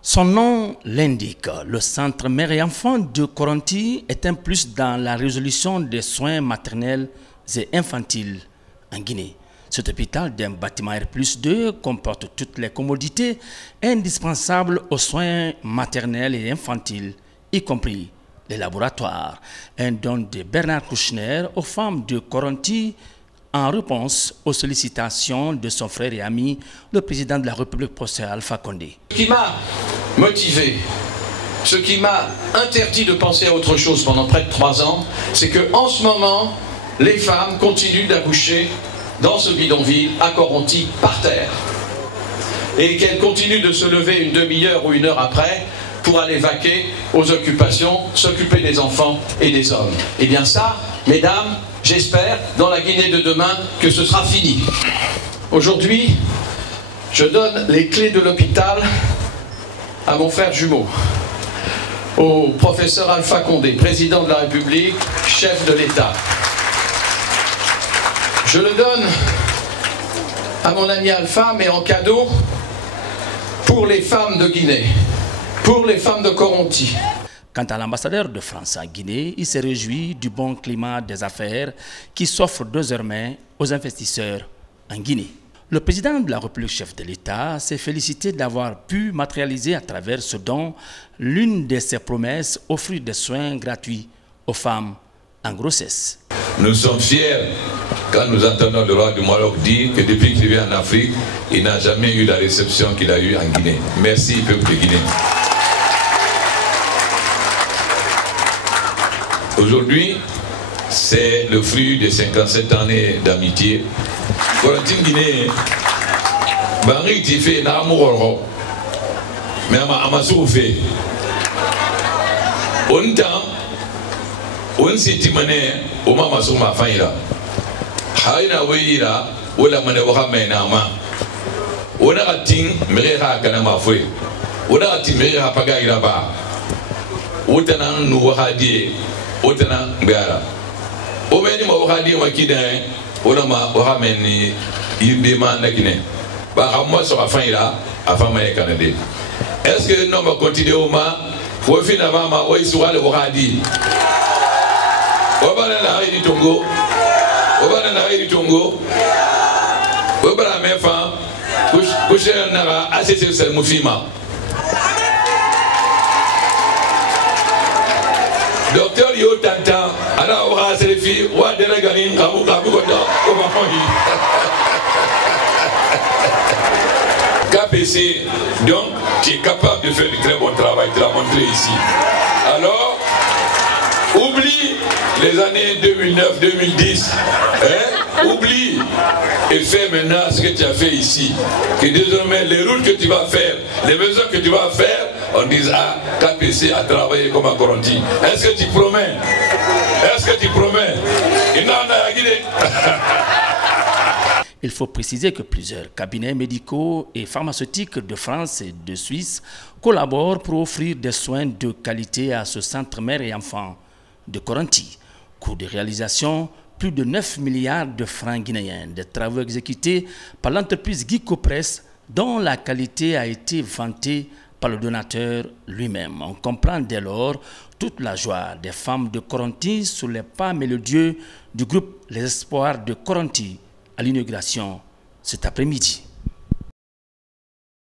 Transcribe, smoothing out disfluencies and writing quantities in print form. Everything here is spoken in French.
Son nom l'indique, le centre mère et enfant de Koronti est un plus dans la résolution des soins maternels et infantiles en Guinée. Cet hôpital d'un bâtiment R+2 comporte toutes les commodités indispensables aux soins maternels et infantiles, y compris les laboratoires. Un don de Bernard Kouchner aux femmes de Koronti en réponse aux sollicitations de son frère et ami, le président de la République professeur Alpha Condé. Ce qui m'a motivé, ce qui m'a interdit de penser à autre chose pendant près de 3 ans, c'est qu'en ce moment, les femmes continuent d'accoucher dans ce bidonville à Koronti par terre. Et qu'elles continuent de se lever une demi-heure ou une heure après pour aller vaquer aux occupations, s'occuper des enfants et des hommes. Et bien ça, mesdames, j'espère, dans la Guinée de demain, que ce sera fini. Aujourd'hui, je donne les clés de l'hôpital à mon frère jumeau, au professeur Alpha Condé, président de la République, chef de l'État. Je le donne à mon ami Alpha, mais en cadeau pour les femmes de Guinée, pour les femmes de Koronti. Quant à l'ambassadeur de France en Guinée, il se réjouit du bon climat des affaires qui s'offre désormais aux investisseurs en Guinée. Le président de la République, chef de l'État, s'est félicité d'avoir pu matérialiser à travers ce don l'une de ses promesses, offrir des soins gratuits aux femmes en grossesse. Nous sommes fiers quand nous entendons le roi du Maroc dire que depuis qu'il vient en Afrique, il n'a jamais eu la réception qu'il a eue en Guinée. Merci, peuple de Guinée. Aujourd'hui, c'est le fruit de 57 années d'amitié. Koronti Guinée, Bangui ti fait na amouroro, mais ama souffé. On temps, on s'est timé, on m'a massou ma faïla. Haïna weira, ou la mane wahame na ma. On a ratin, mereha kanama foué. On a ratin mereha pagaïra ba. On t'en nous wahadi. Otana ngara o meni ma wakadi makidin ona ma wahameni yimbe ma nakine ba hamma so afaira afama e kanade. Est-ce que non va continuer au ma faut finalement ma oisi wale wakadi obana na haidi tongo obana na haidi tongo obana mefa kushe na asese sel mufima. Docteur Yo Tanta, ana aura selfie, wa delegani ngabu kodo, o va KPC, donc, tu es capable de faire du très bon travail, tu l'as montré ici. Alors, oublie les années 2009-2010, hein? Oublie et fais maintenant ce que tu as fait ici. Que désormais, les routes que tu vas faire, les maisons que tu vas faire, on dise ah, KPC a travaillé comme à Koronti. Est-ce que tu promets? Est-ce que tu promets? Il faut préciser que plusieurs cabinets médicaux et pharmaceutiques de France et de Suisse collaborent pour offrir des soins de qualité à ce centre mère et enfant de Koronti. Coût de réalisation, plus de 9 milliards de francs guinéens. Des travaux exécutés par l'entreprise Guicopress dont la qualité a été vantée par le donateur lui-même. On comprend dès lors toute la joie des femmes de Koronti sous les pas mélodieux du groupe Les Espoirs de Koronti à l'inauguration cet après-midi.